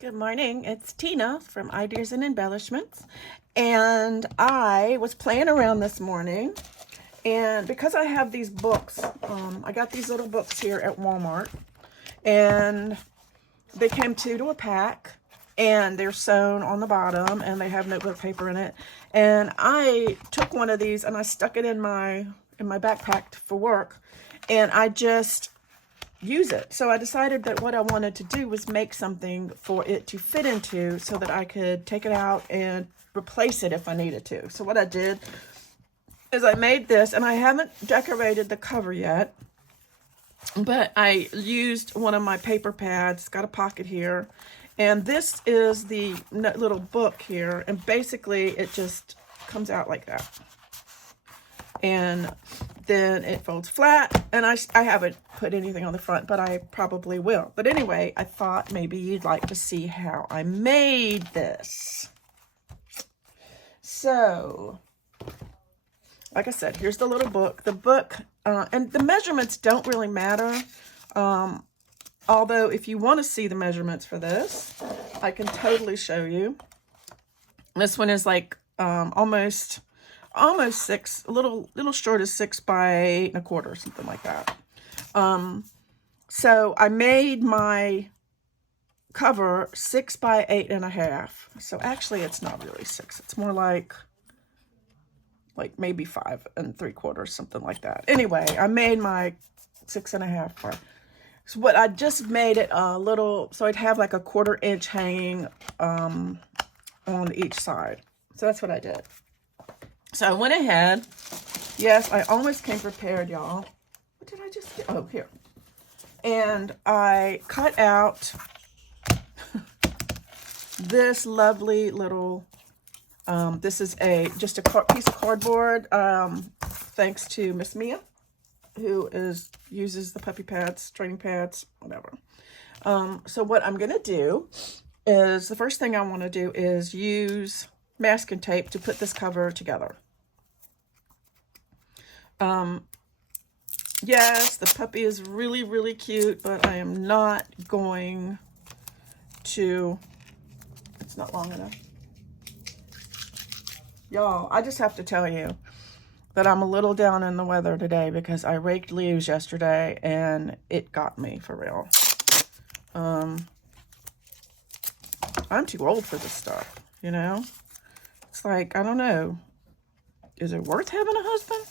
Good morning. It's Tina from Ideas and Embellishments. And I was playing around this morning. And because I have these books, I got these little books here at Walmart. And they came two to a pack. And they're sewn on the bottom. And they have notebook paper in it. And I took one of these and I stuck it in my backpack for work. And I just use it. So I decided that what I wanted to do was make something for it to fit into so that I could take it out and replace it if I needed to. So what I did is I made this, and I haven't decorated the cover yet, but I used one of my paper pads. It's got a pocket here, and this is the little book here, and basically it just comes out like that. And then it folds flat, and I haven't put anything on the front, but I probably will. But anyway, I thought maybe you'd like to see how I made this. So, like I said, here's the little book. The book, and the measurements don't really matter. Although, if you want to see the measurements for this, I can totally show you. This one is like almost 6, a little short of 6 by 8 1/4, something like that. So I made my cover 6 by 8 1/2. So actually it's not really 6. It's more like maybe 5 3/4, something like that. Anyway, I made my 6 1/2 part. So what I just made it a little, so I'd have like a 1/4 inch hanging on each side. So that's what I did. So I went ahead. Yes, I almost came prepared, y'all. What did I just get? Oh, here. And I cut out this lovely little, this is just a piece of cardboard, thanks to Miss Mia, who uses the puppy pads, training pads, whatever. So what I'm going to do is, the first thing I want to do is use masking tape to put this cover together. Yes, the puppy is really, really cute, but I am not going to, it's not long enough. Y'all, I just have to tell you that I'm a little down in the weather today because I raked leaves yesterday and it got me for real. I'm too old for this stuff, you know? It's like, I don't know. Is it worth having a husband?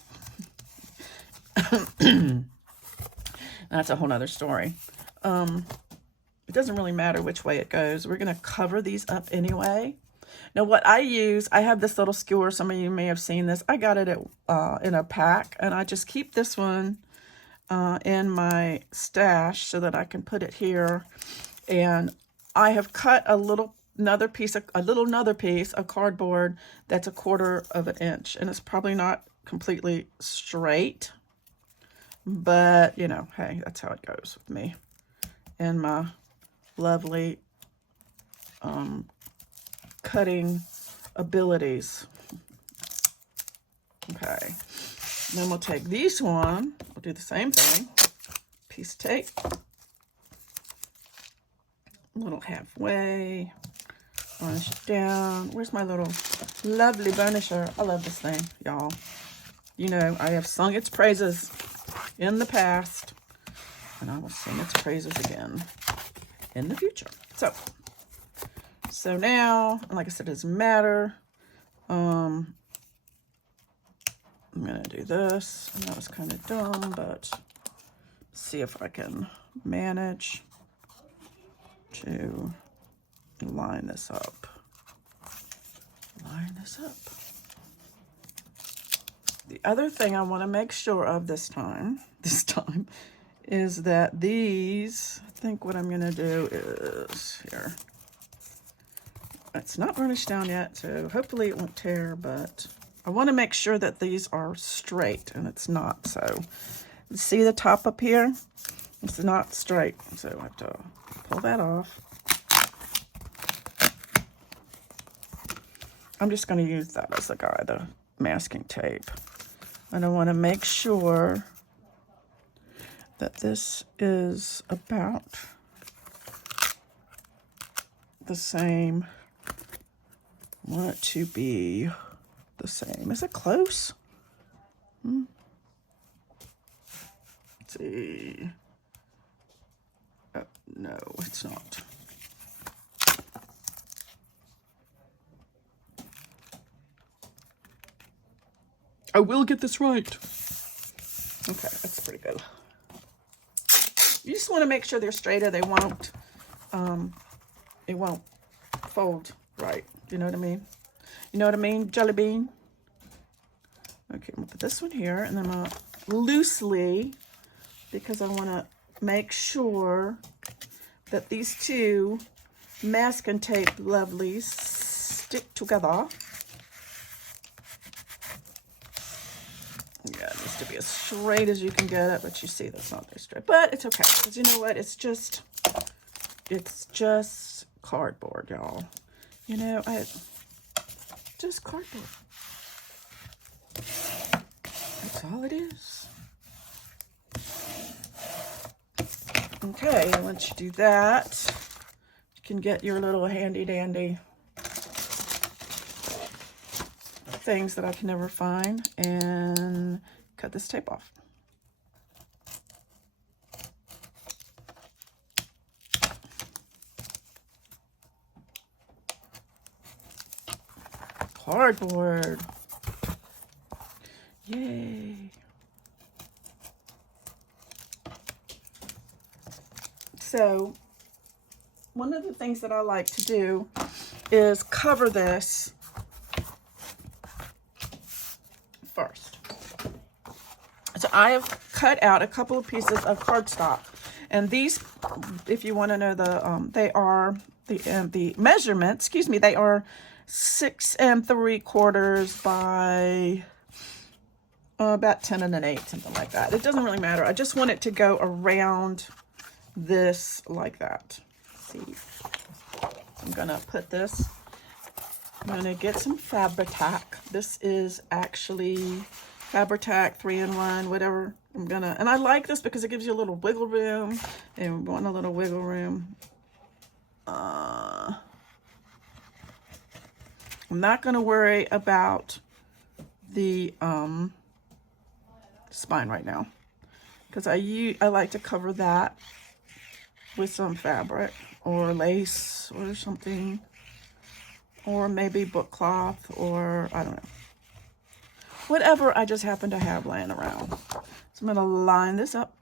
That's a whole nother story. It doesn't really matter which way it goes. We're going to cover these up anyway. Now, what I use, I have this little skewer. Some of you may have seen this. I got it in a pack, and I just keep this one in my stash so that I can put it here. And I have cut another piece of cardboard that's 1/4 of an inch, and it's probably not completely straight, but you know, hey, that's how it goes with me and my lovely cutting abilities. Okay, then we'll take these one, we'll do the same thing, piece of tape, a little halfway, burnish it down. Where's my little lovely burnisher? I love this thing, y'all. You know, I have sung its praises in the past, and I will sing its praises again in the future. So now, like I said, it doesn't matter. I'm gonna do this, and that was kind of dumb, but see if I can manage to line this up. The other thing I want to make sure of this time is that these, I think what I'm going to do is here. It's not burnished down yet, so hopefully it won't tear, but I want to make sure that these are straight, and it's not. So see the top up here? It's not straight, so I have to pull that off. I'm just going to use that as a guide, the masking tape. And I want to make sure that this is about the same. I want it to be the same. Is it close? Let's see. Oh, no, it's not. I will get this right. Okay, that's pretty good. You just want to make sure they're straight or they won't fold right. You know what I mean? You know what I mean, Jelly Bean? Okay, I'm gonna put this one here, and then I'm gonna loosely, because I want to make sure that these two masking tape lovelies stick together. Yeah, it needs to be as straight as you can get it, but you see that's not very straight. But it's okay, because you know what? It's just cardboard, y'all. You know, just cardboard. That's all it is. Okay, and once you do that, you can get your little handy dandy things that I can never find and cut this tape off. Cardboard. Yay. So one of the things that I like to do is cover this first. So I have cut out a couple of pieces of cardstock, and these, if you want to know they are the measurements. Excuse me, they are 6 3/4 by about 10 1/8, something like that. It doesn't really matter. I just want it to go around this like that. Let's see, I'm gonna put this. I'm gonna get some Fabri-Tac. This is actually Fabri-Tac 3-in-1, whatever. And I like this because it gives you a little wiggle room, and we want a little wiggle room. I'm not gonna worry about the spine right now, because I like to cover that with some fabric or lace or something, or maybe book cloth, or I don't know, whatever I just happen to have laying around. So I'm going to line this up,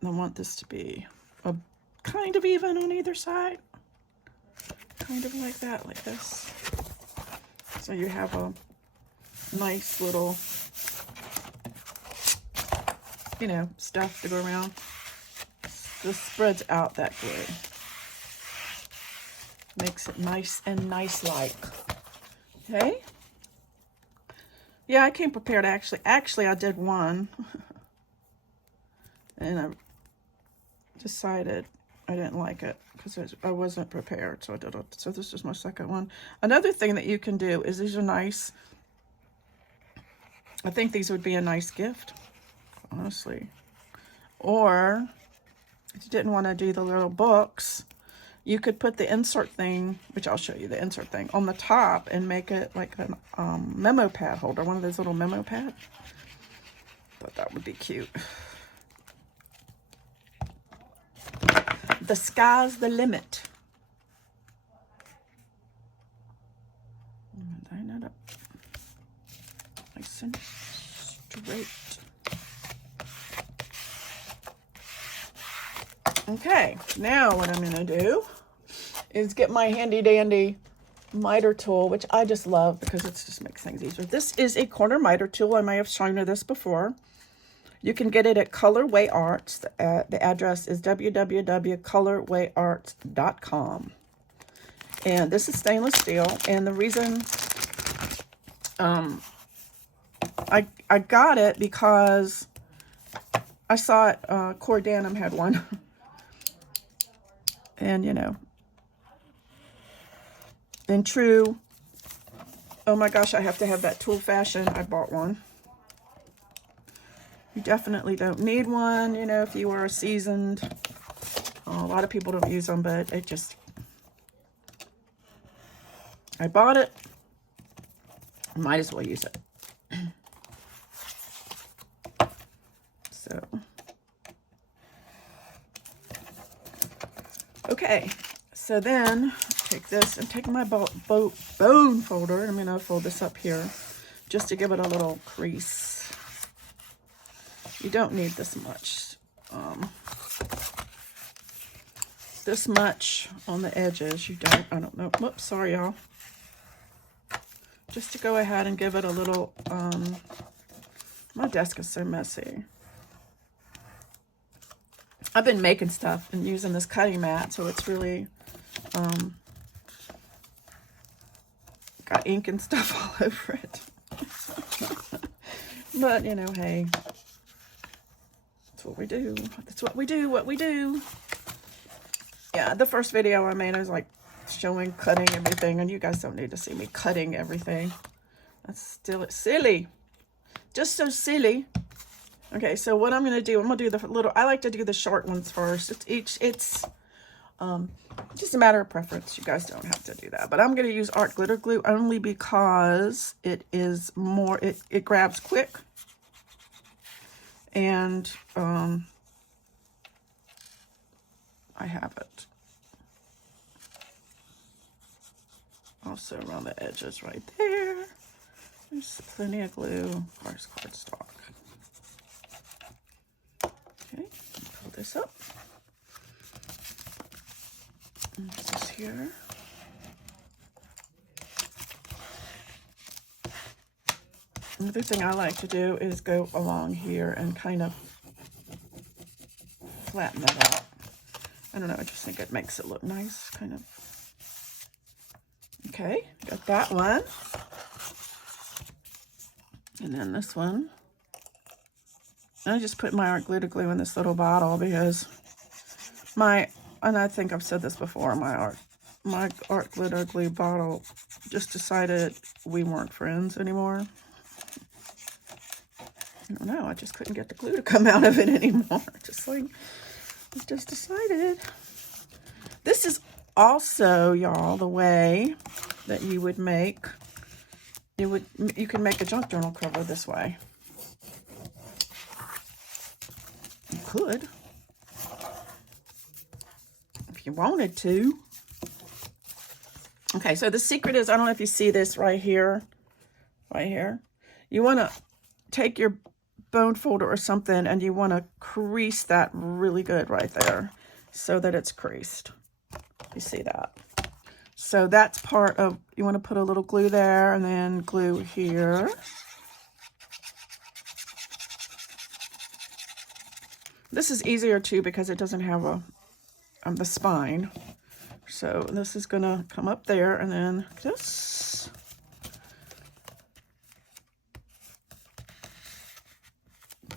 and I want this to be a kind of even on either side, kind of like that, like this. So you have a nice little, you know, stuff to go around. This spreads out that glue. Makes it nice and nice-like. Okay? Yeah, I came prepared, actually. Actually, I did one. And I decided I didn't like it because I wasn't prepared, so I did it. So this is my second one. Another thing that you can do is, these are nice. I think these would be a nice gift, honestly. Or if you didn't want to do the little books, you could put the insert thing, which I'll show you, the insert thing, on the top and make it like a memo pad holder, one of those little memo pads. Thought that would be cute. The sky's the limit. Line it up nice and straight. Okay, now what I'm going to do is get my handy dandy miter tool, which I just love because it just makes things easier. This is a corner miter tool. I may have shown you this before. You can get it at Colorway Arts. The address is www.colorwayarts.com. And this is stainless steel. And the reason I got it because I saw it, Core Denim had one. And, you know, in true, oh my gosh, I have to have that tool fashion, I bought one. You definitely don't need one, you know, if you are a seasoned. A lot of people don't use them, but it just, I bought it. Might as well use it. So, okay. So then, take this and take my bone folder. I'm going to fold this up here just to give it a little crease. You don't need this much. This much on the edges. You don't. I don't know. Whoops, sorry, y'all. Just to go ahead and give it a little, my desk is so messy. I've been making stuff and using this cutting mat, so it's really, got ink and stuff all over it. But, you know, hey, that's what we do. That's what we do, what we do. Yeah, the first video I made, I was like showing cutting everything, and you guys don't need to see me cutting everything. That's still silly. Just so silly. Okay, so what I'm going to do, I'm going to do the little, I like to do the short ones first. It's just a matter of preference. You guys don't have to do that. But I'm going to use art glitter glue only because it is more, it grabs quick. And I have it also around the edges right there. There's plenty of glue. Of course, cardstock. Okay, pull this up. And this is here. Another thing I like to do is go along here and kind of flatten that out. I don't know, I just think it makes it look nice, kind of. Okay, got that one. And then this one. I just put my art glitter glue in this little bottle because and I think I've said this before, my art glitter glue bottle just decided we weren't friends anymore. I don't know, I just couldn't get the glue to come out of it anymore. Just like, it just decided. This is also, y'all, the way that you would make, you can make a junk journal cover this way. You could, if you wanted to. Okay, so the secret is, I don't know if you see this right here. You want to take your bone folder or something and you want to crease that really good right there so that it's creased. You see that? So that's part of, you want to put a little glue there and then glue here. This is easier too because it doesn't have the spine. So this is gonna come up there and then this.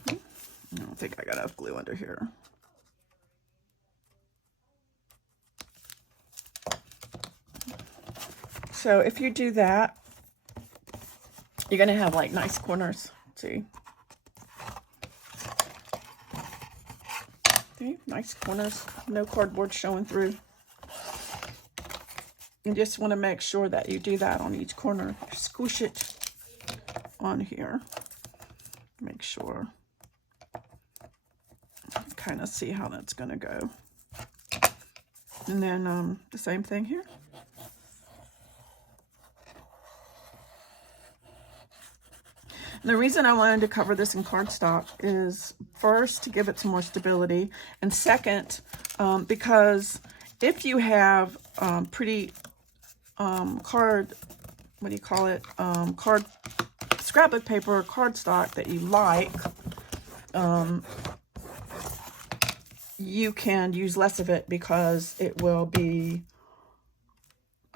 I don't think I got enough glue under here. So if you do that, you're gonna have like nice corners. See? See? Nice corners, no cardboard showing through. You just want to make sure that you do that on each corner. Squish it on here. Make sure. Kind of see how that's going to go. And then the same thing here. And the reason I wanted to cover this in cardstock is first to give it some more stability, and second because if you have pretty card, what do you call it, card scrapbook paper or cardstock that you like, you can use less of it because it will be,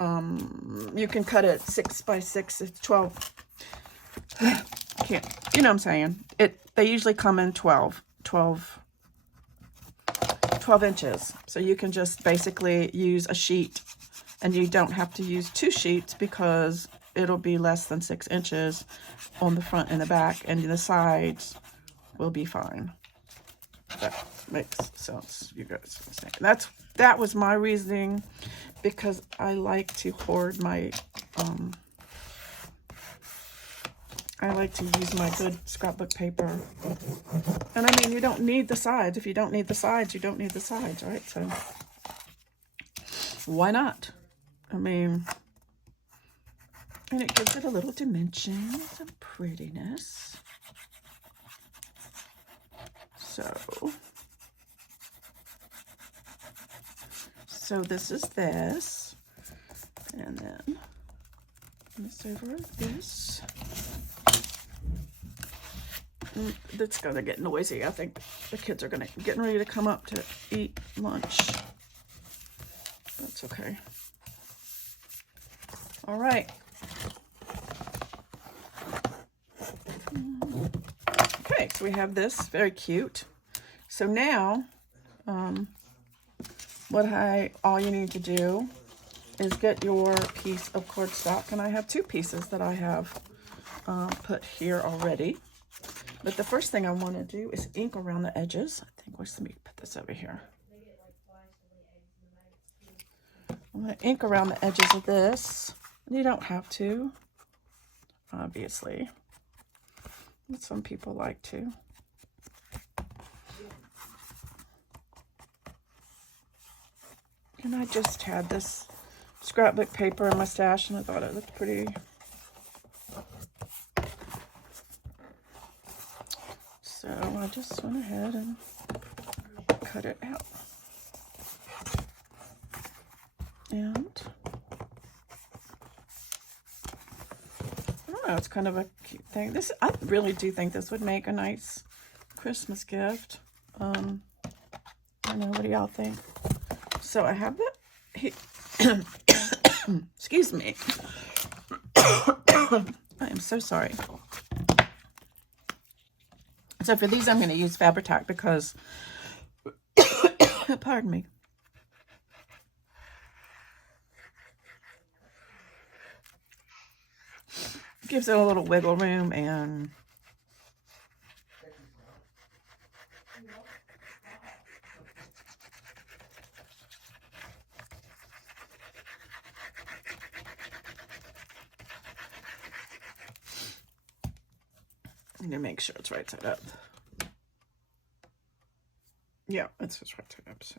you can cut it 6 by 6, it's 12, can't, you know what I'm saying, they usually come in 12 inches, so you can just basically use a sheet, and you don't have to use 2 sheets because it'll be less than 6 inches on the front and the back, and the sides will be fine. But makes sense, you guys understand. That was my reasoning, because I like to hoard my, I like to use my good scrapbook paper. And I mean, you don't need the sides. If you don't need the sides, you don't need the sides, right? So why not? I mean, and it gives it a little dimension, some prettiness. So this is this, and then this over this. It's gonna get noisy. I think the kids are getting ready to come up to eat lunch. That's okay. All right. Okay, so we have this, very cute. So now, all you need to do is get your piece of cardstock, and I have 2 pieces that I have put here already. But the first thing I want to do is ink around the edges. I think, let me put this over here. I'm going to ink around the edges of this. You don't have to, obviously, but some people like to. And I just had this scrapbook paper in my stash, and I thought it looked pretty. So I just went ahead and cut it out. And I don't know, it's kind of a cute thing. I really do think this would make a nice Christmas gift. I don't know, what do y'all think? So I have that. Excuse me. I am so sorry. So for these, I'm going to use Fabri-Tac because, pardon me. Gives it a little wiggle room, and I'm going to make sure it's right side up. Yeah, it's just right side up. So.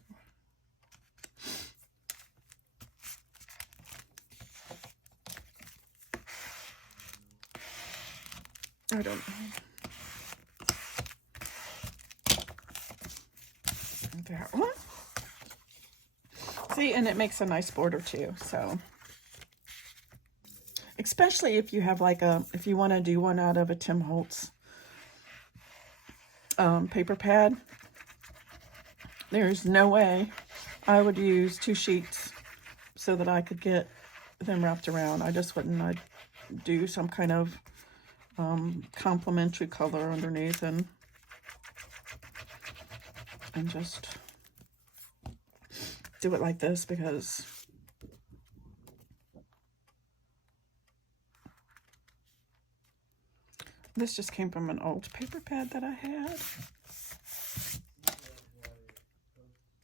I don't know. That one. See, and it makes a nice border too. So, especially if you have if you want to do one out of a Tim Holtz paper pad, there's no way I would use 2 sheets so that I could get them wrapped around. I just wouldn't. I'd do some kind of complementary color underneath and just do it like this, because this just came from an old paper pad that I had.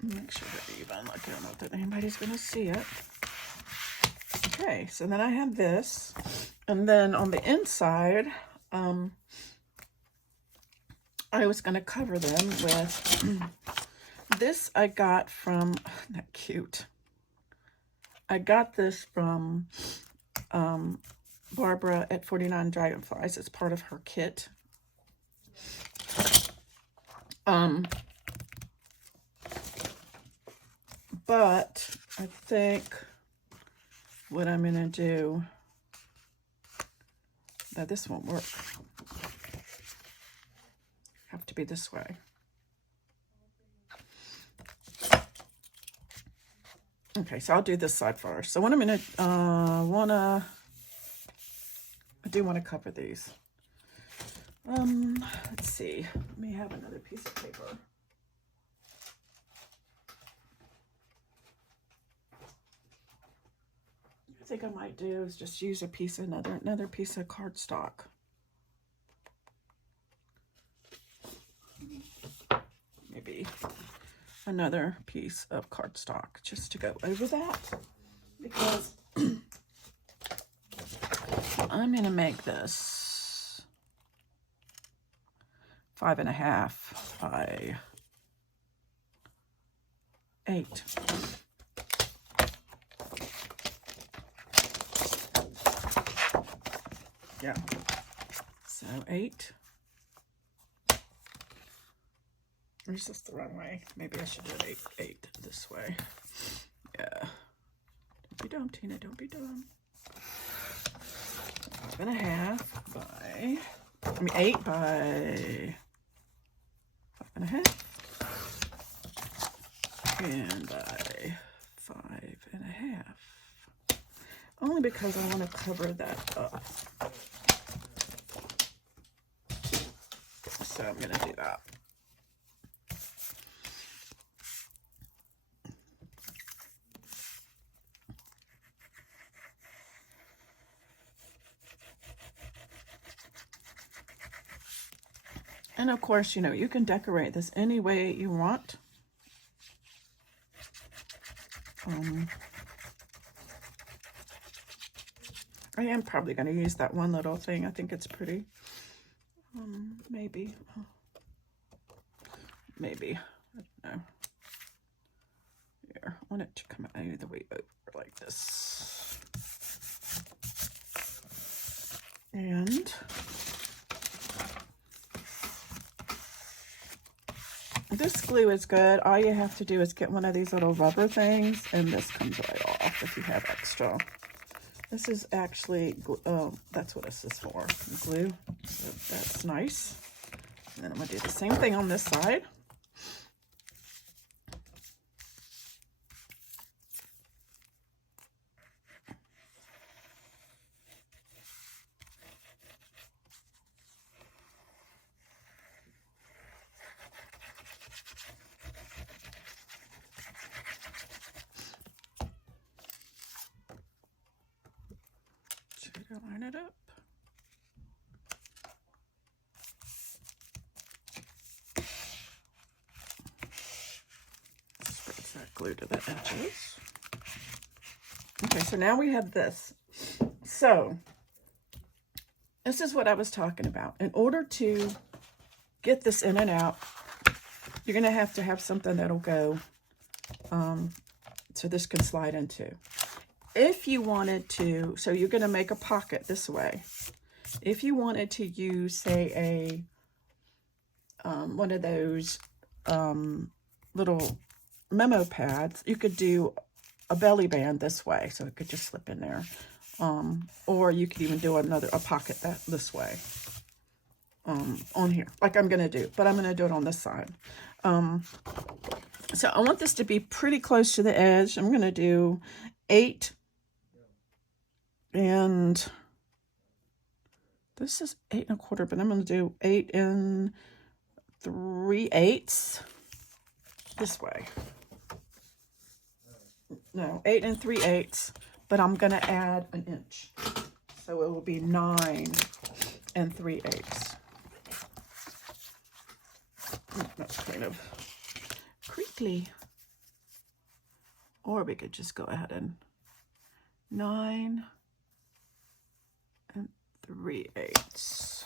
Make sure that even, I don't know that anybody's going to see it. Okay, so then I have this, and then on the inside, I was going to cover them with this. I got from, isn't that cute? I got this from Barbara at 49 Dragonflies. It's part of her kit. But I think what I'm going to do, now this won't work. Have to be this way. Okay, so I'll do this side first. So what I'm going to I do want to cover these. Let's see. Let me have another piece of paper. I think I might do is just use another piece of cardstock. Maybe another piece of cardstock just to go over that, because I'm going to make this 5.5 by 8. Yeah, so 8. Or is this the wrong way? Maybe I should do it 8 this way. Yeah. Don't be dumb, Tina. Don't be dumb. 5.5 by, 8 by 5.5. And by 5.5. Only because I want to cover that up. So I'm going to do that. And of course, you know, you can decorate this any way you want. I am probably going to use that one little thing. I think it's pretty. Maybe. Maybe. I don't know. Here, I want it to come out the way over like this. And this glue is good. All you have to do is get one of these little rubber things, and this comes right off if you have extra. This is actually, that's what this is for, glue. So that's nice. And then I'm going to do the same thing on this side. Line it up. Spreads that glue to the edges. Okay, so now we have this. So this is what I was talking about. In order to get this in and out, you're going to have something that'll go so this can slide into. If you wanted to, so you're going to make a pocket this way. If you wanted to use, say, one of those little memo pads, you could do a belly band this way, so it could just slip in there. Or you could even do a pocket this way on here, like I'm going to do, but I'm going to do it on this side. So I want this to be pretty close to the edge. I'm going to do 8. And this is 8 1/4, but I'm going to do 8 3/8 this way. No, 8 3/8, but I'm going to add an inch. So it will be 9 3/8. That's kind of creaky. Or we could just go ahead and 9 3/8.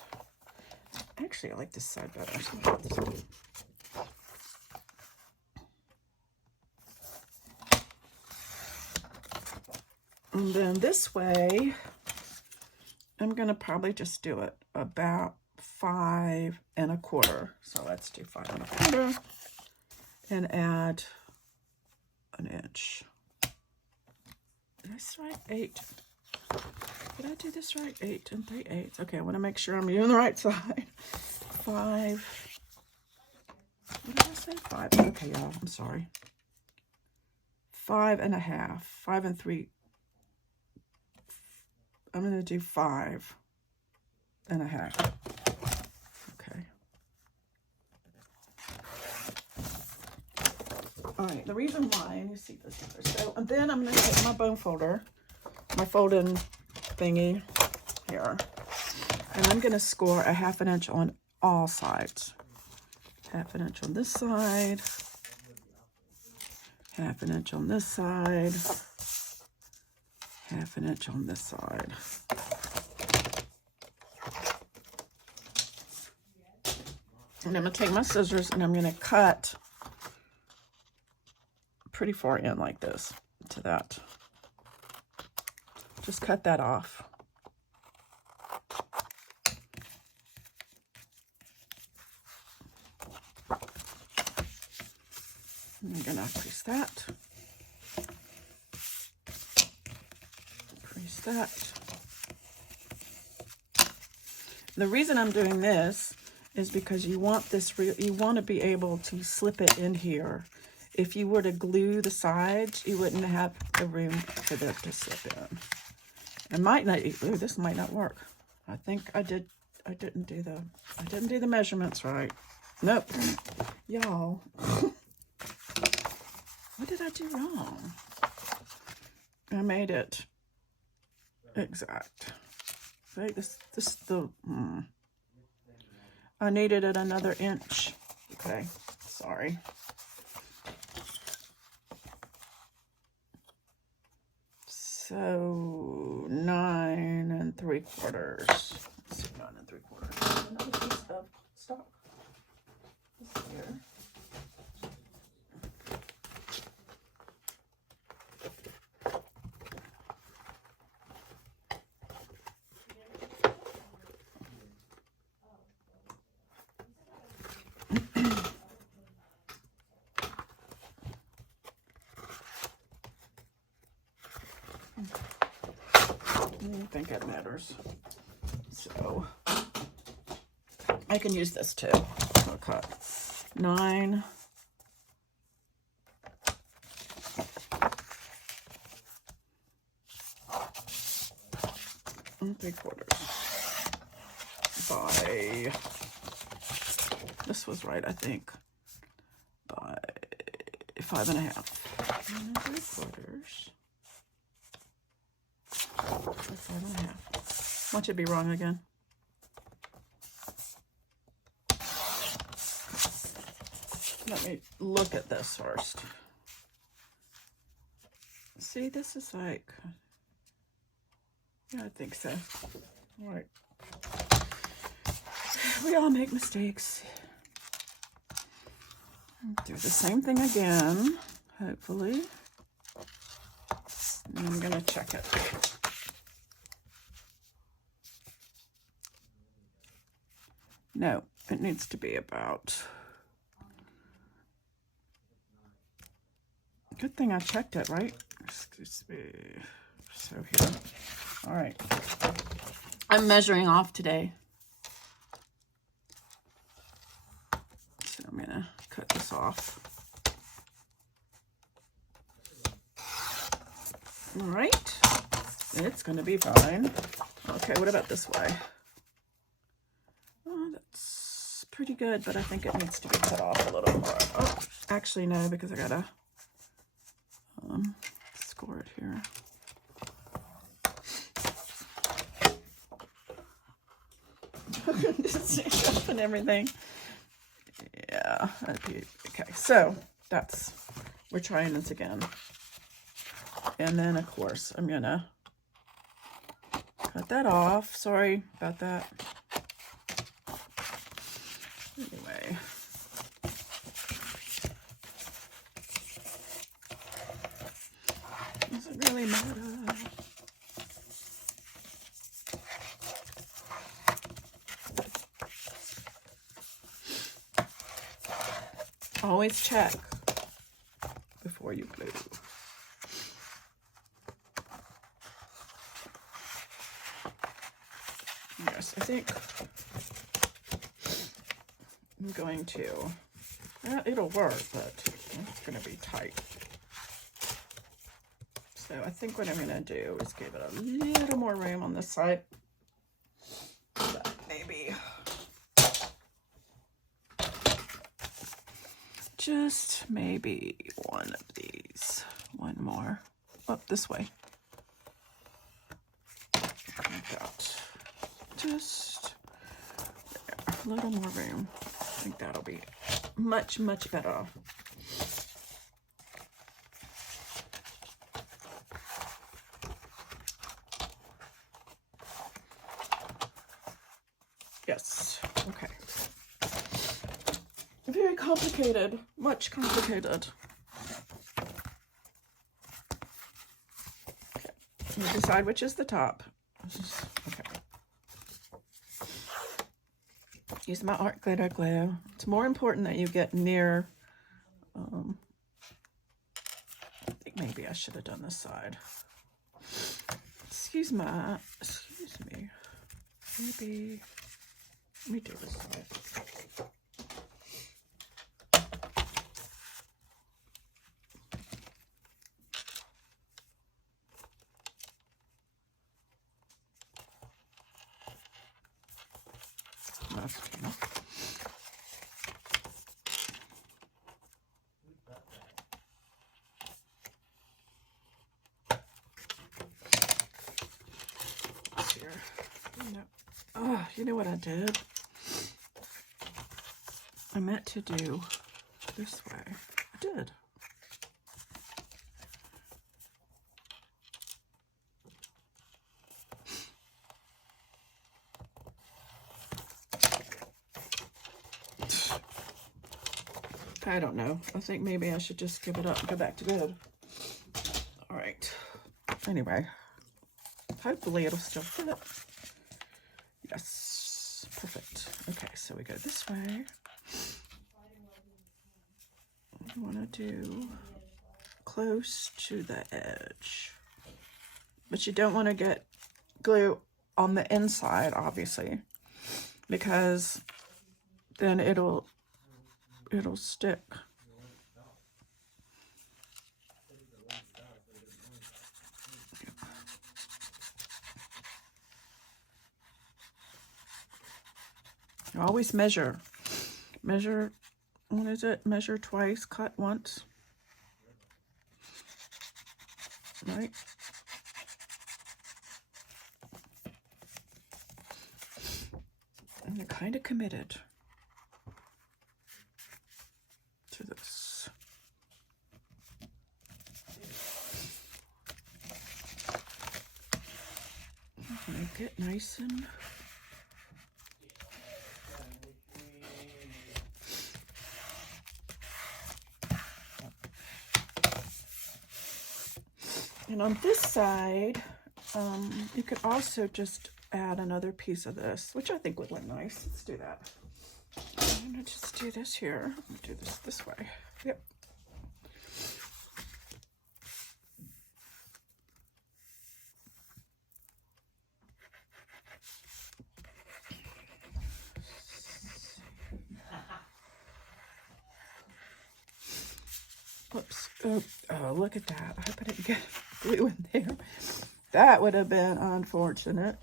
Actually, I like this side better. So and then this way, I'm going to probably just do it about 5 1/4. So let's do 5 1/4 and add an inch. Did I write 8? Did I do this right? 8 3/8. Okay, I want to make sure I'm doing the right side. 5. What did I say? 5. Okay, y'all. I'm sorry. 5 1/2. 5 3. I'm going to do 5 1/2. Okay. All right. The reason why, and you see this here. So, and then I'm going to take my bone folder, my folding thingy here, and I'm going to score a 1/2 inch on all sides. 1/2 inch on this side, 1/2 inch on this side, 1/2 inch on this side. And I'm going to take my scissors and I'm going to cut pretty far in like this to that. Just cut that off. I'm going to crease that. Crease that. The reason I'm doing this is because you want this, you want to be able to slip it in here. If you were to glue the sides, you wouldn't have the room for it to slip in. It might not, ooh, this might not work. I think I didn't do the measurements right. Nope. Y'all. What did I do wrong? I made it exact. Right, I needed it another inch. Okay, sorry. So 9 3/4. Let's see, 9 3/4. Another piece of stock. This here. I don't think it matters. So I can use this too. I'll cut 9 3/4 by, this was right, I think, by 5 1/2. 9 3/4. 5 1/2. Watch it be wrong again. Let me look at this first. See, this is like, yeah, I think so. All right. We all make mistakes. Do the same thing again, hopefully. And I'm going to check it. No, it needs to be about, good thing I checked it, right? Excuse me. So here, all right. I'm measuring off today. So I'm gonna cut this off. All right, it's gonna be fine. Okay, what about this way? Oh, that's pretty good, but I think it needs to be cut off a little more. Oh, actually no, because I gotta score it here. Just and everything. Yeah. Okay. So that's, we're trying this again, and then of course I'm gonna cut that off. Sorry about that. Anyway. Doesn't really matter. Always check before you glue. Yes, I think I'm going to, it'll work, but it's going to be tight. So I think what I'm going to do is give it a little more room on this side. Maybe just maybe one of these, one more up this way. Like that. Just there, a little more room. I think that'll be much, much better. Very complicated, much complicated. Okay, you decide which is the top. Okay. Use my art glitter glue. It's more important that you get near, I think maybe I should have done this side. Excuse me. Maybe, let me do this side. That's okay. Here. No. Oh, you know what I did? I meant to do this way. I did. I don't know. I think maybe I should just give it up and go back to bed. All right. Anyway, hopefully it'll still fit. Yes, perfect. Okay, so we go this way. We want to do close to the edge, but you don't want to get glue on the inside, obviously, because then it'll stick. You always measure. Measure, what is it? Measure twice, cut once. Right? And you're kind of committed to this. Make it nice and on this side, you could also just add another piece of this, which I think would look nice. Let's do that. I'm gonna just do this here. I'm gonna do this way. Yep. Whoops. Oh, look at that. I hope I didn't get glue in there. That would have been unfortunate.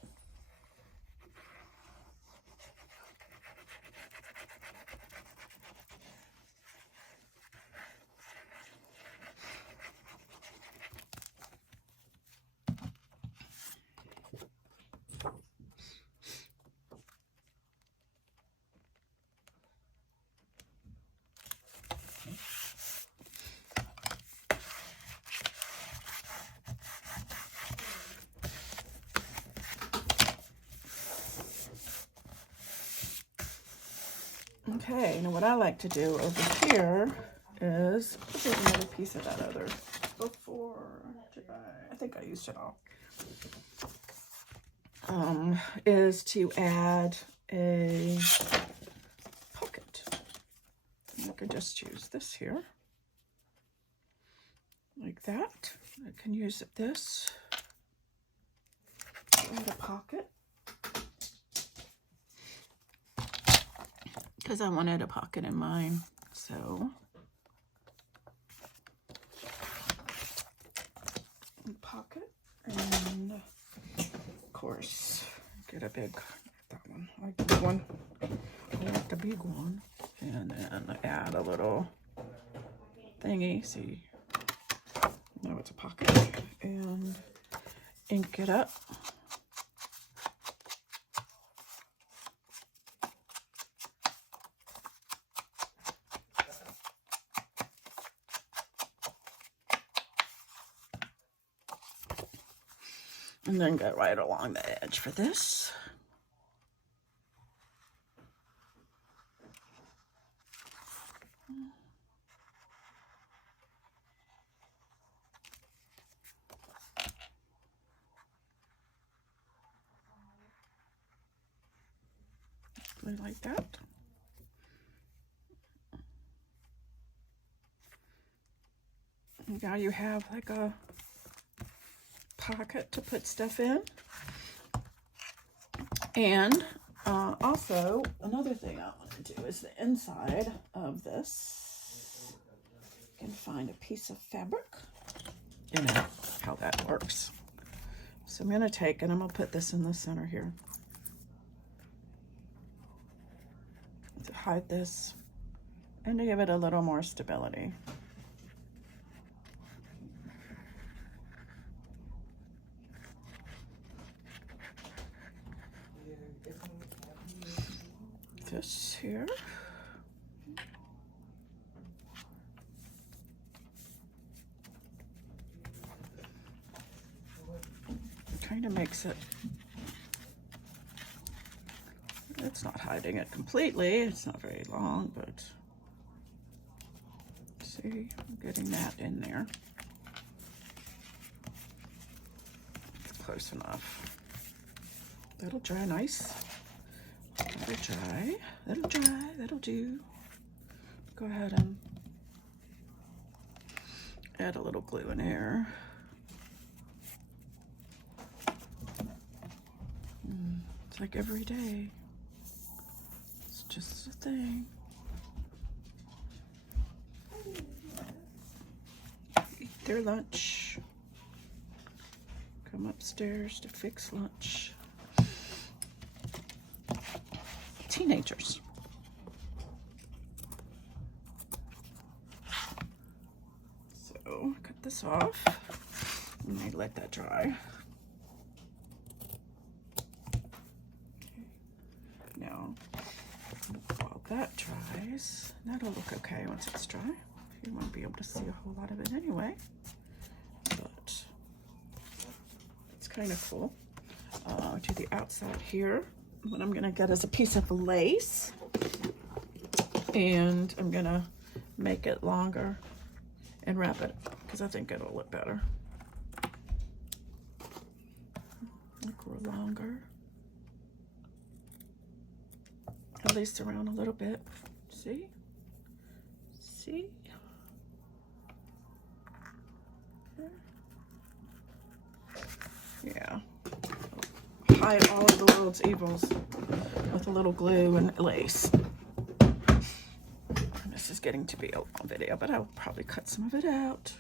Okay, now what I like to do over here is, there's another piece of that other before, I think I used it all, is to add a pocket. I could just use this here, like that. I can use this to add a pocket, because I wanted a pocket in mine. So pocket, and of course get a big, that one, I like the big one, I like the big one, and then add a little thingy, see, now it's a pocket, and ink it up. And then go right along the edge for this. really like that. Now you have like a pocket to put stuff in. And also, another thing I want to do is the inside of this. You can find a piece of fabric. You know how that works. So I'm going to take and I'm going to put this in the center here to hide this and to give it a little more stability. This here. Kind of makes it, it's not hiding it completely. It's not very long, but see, I'm getting that in there. It's close enough. That'll dry nice. That'll dry, that'll dry, that'll do. Go ahead and add a little glue in here. It's like every day. It's just a thing. Eat their lunch. Come upstairs to fix lunch. Teenagers. So cut this off and I let that dry. Okay. Now, while that dries, that'll look okay once it's dry. You won't be able to see a whole lot of it anyway, but it's kind of cool. To the outside here, what I'm gonna get is a piece of lace, and I'm gonna make it longer and wrap it because I think it'll look better. Like we're longer. At least around a little bit. See? See? Yeah. Hide all of the world's evils with a little glue and lace. And this is getting to be a long video, but I'll probably cut some of it out.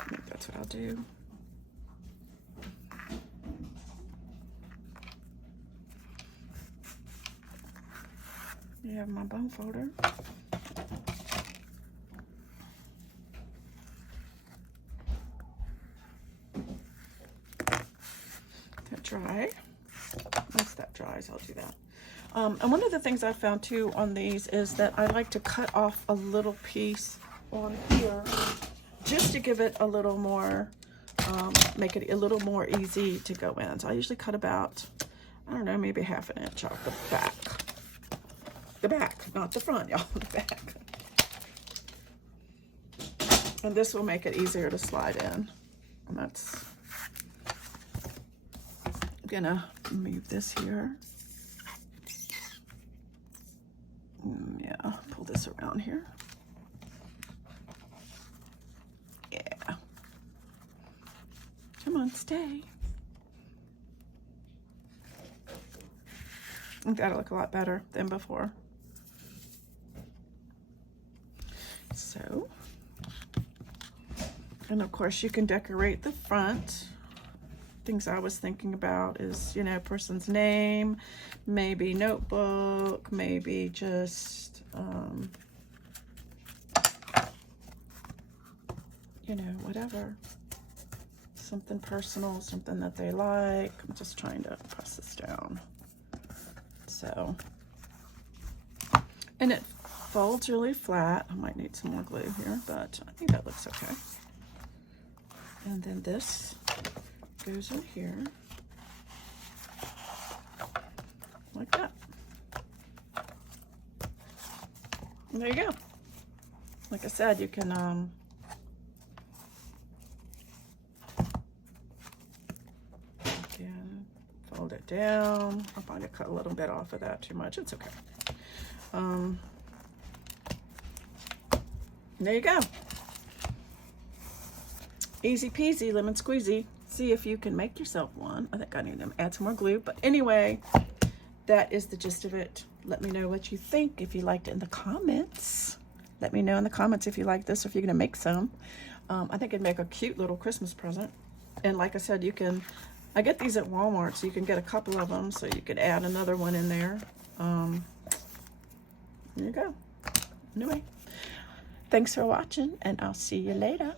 I think that's what I'll do. You have my bone folder. That dry. Once that dries, I'll do that. And one of the things I found too on these is that I like to cut off a little piece on here just to give it a little more, make it a little more easy to go in. So I usually cut about, I don't know, maybe half an inch off the back. The back, not the front, y'all, the back. And this will make it easier to slide in. And that's, I'm gonna move this here. Yeah, pull this around here. Yeah. Come on, stay. I think that'll look a lot better than before. So, and of course you can decorate the front. Things I was thinking about is, you know, person's name, maybe notebook, maybe just, you know, whatever. Something personal, something that they like. I'm just trying to press this down. So, and it folds really flat. I might need some more glue here, but I think that looks okay. And then this goes in here like that. And there you go. like I said, you can again, fold it down. I'll probably cut a little bit off of that too much. It's okay. There you go. Easy peasy, lemon squeezy. See if you can make yourself one. I think I need to add some more glue. But anyway, that is the gist of it. Let me know what you think. If you liked it in the comments. Let me know in the comments if you like this or if you're going to make some. I think it'd make a cute little Christmas present. And like I said, you can... I get these at Walmart, so you can get a couple of them. So you could add another one in there. There you go. Anyway. Thanks for watching, and I'll see you later.